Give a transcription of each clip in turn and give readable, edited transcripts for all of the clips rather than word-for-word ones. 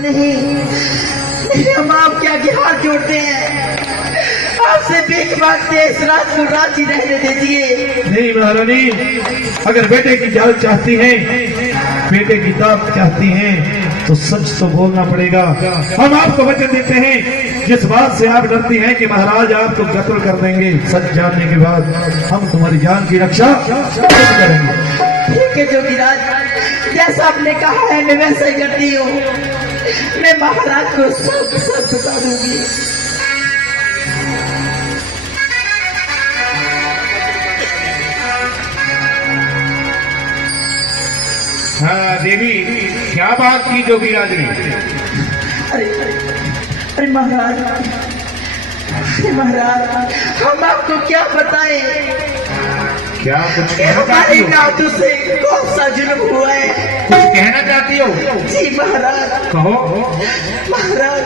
नहीं, हम आपके आगे हाथ जोड़ते हैं, आपसे भीख मांगते हैं, इस रात को राजी रहने दीजिए। नहीं महारानी, अगर बेटे की जान चाहती हैं, बेटे की दाद चाहती हैं, तो सच तो बोलना पड़ेगा। हम आपको वचन देते हैं, जिस बात से आप डरती हैं कि महाराज आपको कत्ल कर देंगे, सच जानने के बाद हम तुम्हारी जान की रक्षा करेंगे। ठीक है जोगीराज, जैसा आपने कहा है मैं वैसा ही करती हूँ। मैं महाराज को सब बता दूंगी। हाँ देवी, क्या बात की जोगीराज ने? अरे महाराज, हम आपको क्या बताएं? क्या कुछ कहना हमारे चाहती हो? नातू से कौन सा जुल्म हुआ है? कुछ कहना चाहती हो? जी महाराज। कहो। महाराज,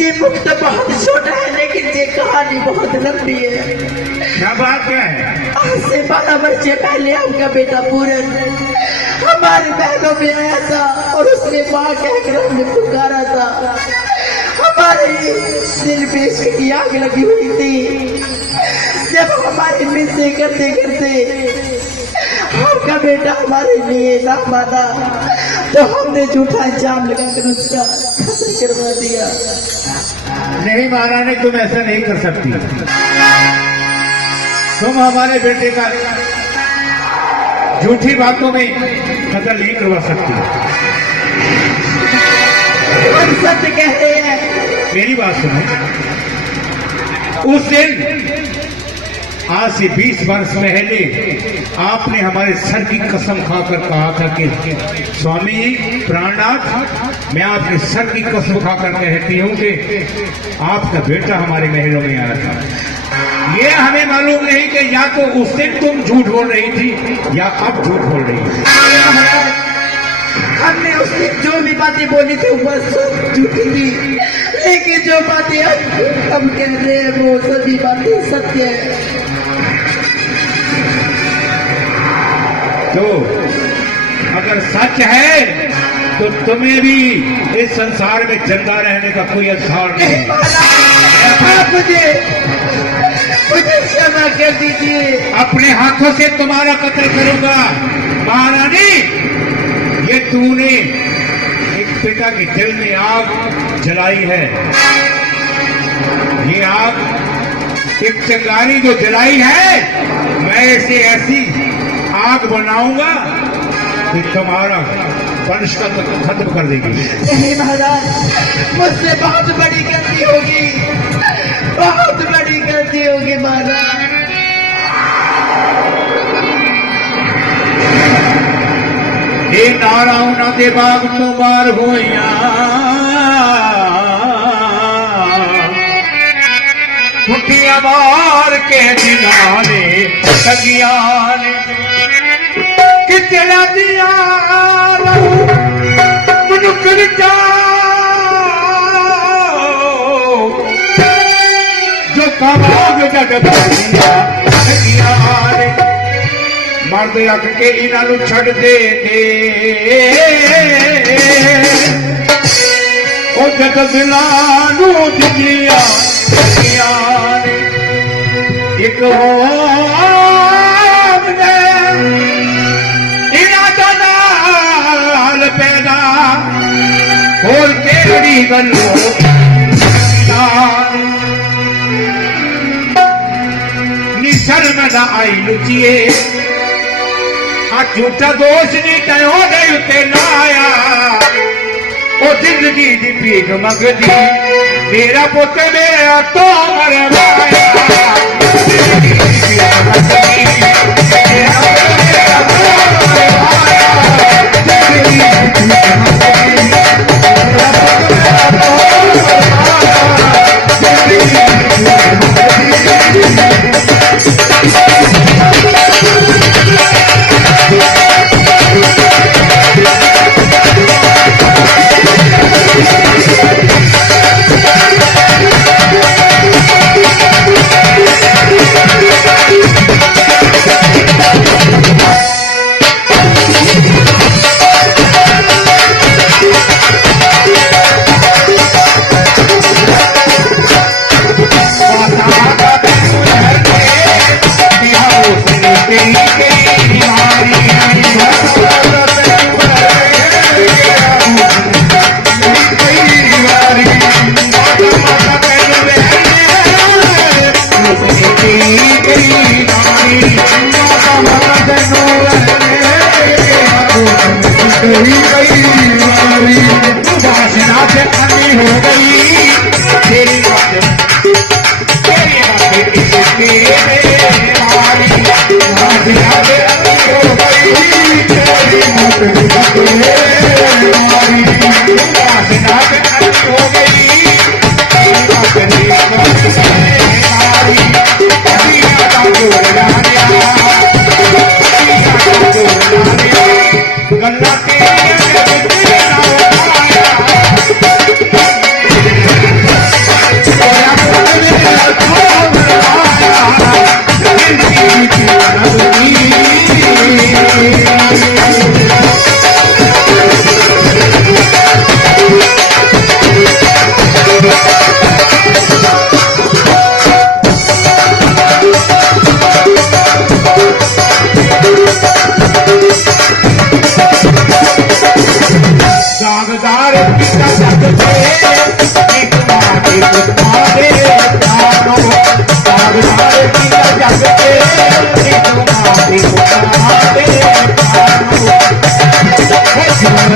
ये मुख तो बहुत छोटा है, लेकिन ये कहानी बहुत लंबी है। क्या बात क्या है? आज से 12 वर्ष पहले आपका बेटा पूरन हमारे महलों में आया था और उसने माँ कहकर हमने पुकारा था। हमारे दिल पे इश्क की आग लगी हुई थी। जब हमारे मिलते करते करते आपका बेटा हमारे लिए ना माना, तो हमने झूठा इल्जाम लगाकर उसका कत्ल करवा दिया। नहीं महारानी, तुम ऐसा नहीं कर सकती। तुम हमारे बेटे का झूठी बातों में कत्ल नहीं करवा सकती। हम सत्य कहते हैं। मेरी बात सुनो, उस दिन आज से 20 वर्ष पहले आपने हमारे सर की कसम खाकर कहा था कि स्वामी प्राणनाथ, मैं आपके सर की कसम खाकर कहती हूँ कि आपका बेटा हमारे महलों में आया था। ये हमें मालूम नहीं कि या तो उस दिन तुम झूठ बोल रही थी या अब झूठ बोल रही थी। हमने उस दिन जो भी बातें बोली थी वो सब झूठी थी, लेकिन जो बातें अब कह रहे हैं वो सभी बातें सत्य है। तो अगर सच है तो तुम्हें भी इस संसार में जिंदा रहने का कोई अधिकार नहीं। आप मुझे क्षमा कर दीजिए। अपने हाथों से तुम्हारा कत्ल करूंगा। महारानी, ये तूने एक पिता के दिल में आग जलाई है। ये आग एक चिंगारी जो जलाई है, मैं इसे ऐसी आग बनाऊंगा कि तुम्हारा वंश का खत्म कर देगी। नहीं महाराज, मुझसे बहुत बड़ी गलती होगी, बहुत बड़ी गलती होगी महाराज। ये नारायण के बाग तो मार होइया, छुट्टियां मार के दिनाने सगियाने कितना दिया मुनुकर जो कमाग जगत सगियाने मर्द रख के इन्हों छड़ दे जग दिलानू दिखिया एक नाल पैदा और केड़ी गलो निशर में ना आई लुचिए झूठा दोष नहीं तयो गई ते लाया ओ जिंदगी दी भीख मंगदी मेरा पुत मेरा तो मरवाया जिंदगी दी भीख मंगदी मेरा पुत मेरा तो मरवाया जिंदगी दी भीख मंगदी मेरा पुत मेरा तो मरवाया जिंदगी दी भीख तुम्हारे पिता जग थे कि तुम्हारे तुम्हारे प्राणो तुम्हारे पिता जग थे कि तुम्हारे तुम्हारे प्राणो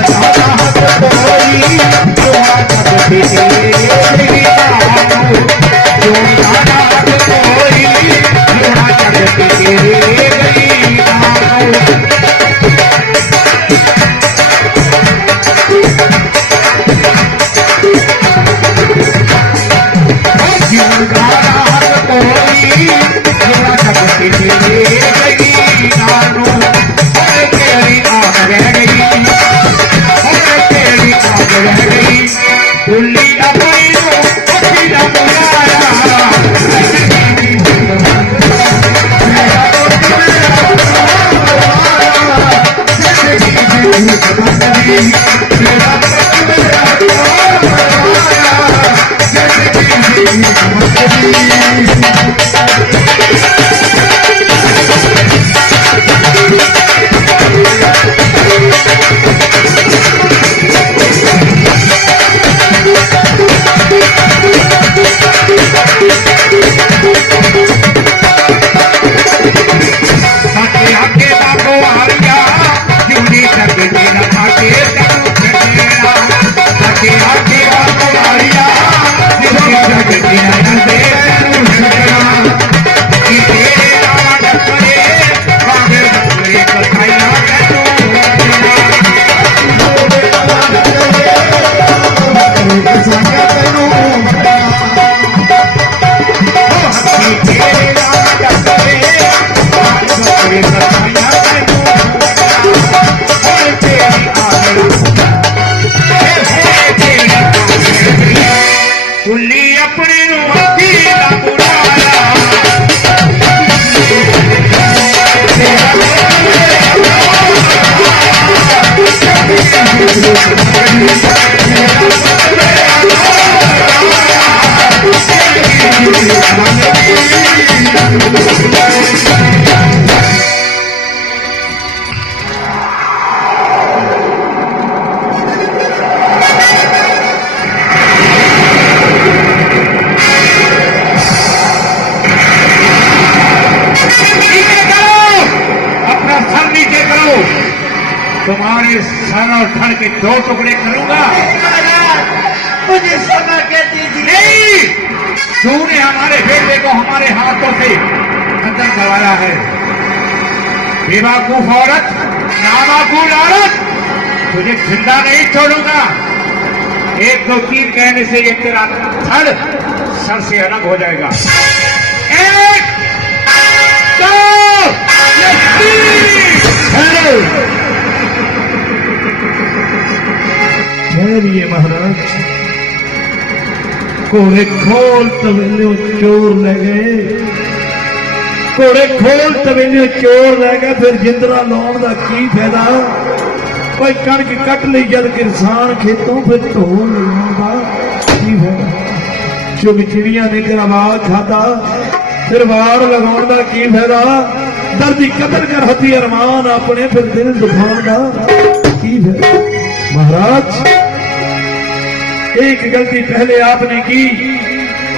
दादा हथ कोई तुम्हारा जग थे दादा हथ कोई तुम्हारा जग थे तुम्हारे सर और धड़ के 2 टुकड़े करूंगा। मुझे क्षमा कर दीजिए। नहीं, तूने हमारे बेटे को हमारे हाथों से कत्ल करवाया है। बेवकूफ औरत, नामाकूल औरत, तुझे जिंदा नहीं छोड़ूंगा। 1 2 3 कहने से ये तेरा धड़ सर से अलग हो जाएगा। 1 2 3। ठहरिए महाराज, घोड़े खोल तवेले चोर ले गए, घोड़े खोल तवेले चोर ले गए, फिर जिंदरा लाने का की फायदा। कोई कणक कट ली जद किसान खेतों, फिर धो लेगा की फायदा। चुग चिड़िया ने करवाद खाधा, फिर वार लगाने का की फायदा। दर्दी कतल कर हथी अरमान अपने, फिर दिल दुखाने का की फायदा। महाराज, एक गलती पहले आपने की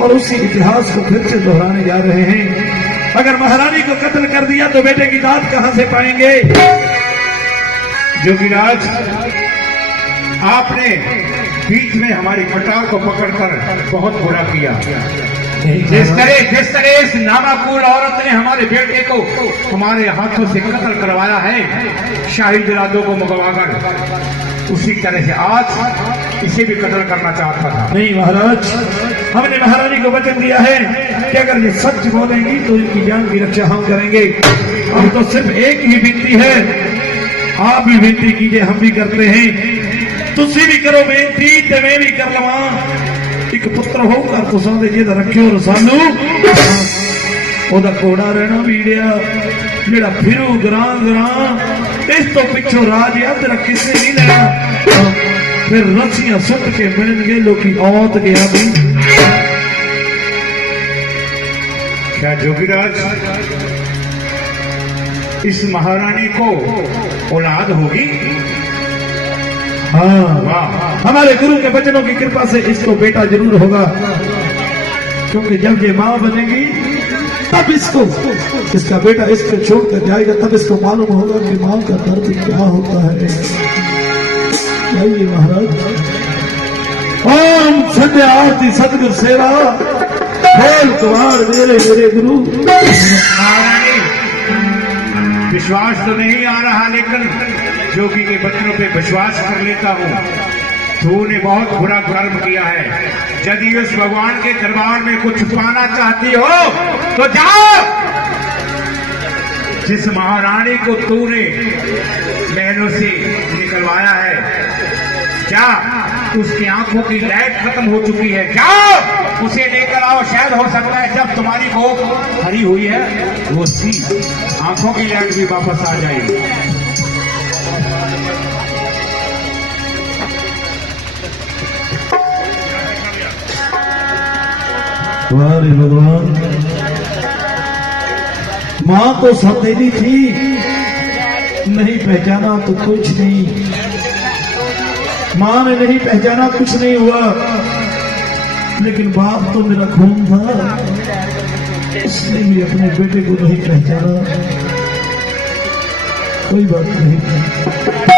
और उसी इतिहास को फिर से दोहराने जा रहे हैं। अगर महारानी को कत्ल कर दिया तो बेटे की दाद कहां से पाएंगे? जोगीराज, आपने बीच में हमारी कटार को पकड़कर बहुत बुरा किया। जिस तरह इस नामाकूल औरत ने हमारे बेटे को हमारे हाथों से कत्ल करवाया है, शाही जलादों को मुगवाकर, उसी तरह से आज इसे भी कत्ल करना चाहता था। नहीं महाराज, हमने महारानी को वचन दिया है कि अगर ये सच बोलेंगी तो इनकी जान की रक्षा हम करेंगे। हम तो सिर्फ एक ही विनती है, आप भी विनती कीजिए, हम भी करते हैं, तुसी भी करो बेनती ते मैं भी कर लवा। एक पुत्र होकर तुसा दे जिद रखियो रसालू, ओदा घोड़ा रहना बीड़िया, जेड़ा फिरू ग्रां ग्रां, इस तो पिछो राज या तेरा किसी नहीं लेना। फिर रस्सियां सुट के मिलेंगे लोकी औत गया भी। क्या जोगीराज, इस महारानी को औलाद होगी? हाँ, वाह। हमारे गुरु के वचनों की कृपा से इसको बेटा जरूर होगा, क्योंकि जब ये माँ बनेगी तब इसको, इसका बेटा इसको छोड़कर जाएगा, तब इसको मालूम होगा कि माँ का दर्द क्या होता है। जाइए महाराज। ओम संध्या आरती सतगुरु सेवा, खोल द्वार मेरे मेरे गुरु। महारानी, विश्वास तो नहीं आ रहा, लेकिन जोगी के वचनों पे विश्वास कर लेता हूँ। तूने बहुत बुरा कर्म किया है। यदि उस भगवान के दरबार में कुछ पाना चाहती हो तो जाओ। जिस महारानी को तूने महलों से निकलवाया है, क्या उसकी आंखों की लाइट खत्म हो चुकी है? जाओ उसे लेकर आओ। शायद हो सकता है जब तुम्हारी भूख हरी हुई है वो सी आंखों की लाइट भी वापस आ जाएगी। वारे भगवान, माँ तो सौतेली थी, नहीं पहचाना तो कुछ नहीं। माँ ने नहीं पहचाना, कुछ नहीं हुआ, लेकिन बाप तो मेरा खून था, इसने भी अपने बेटे को नहीं पहचाना। कोई बात नहीं।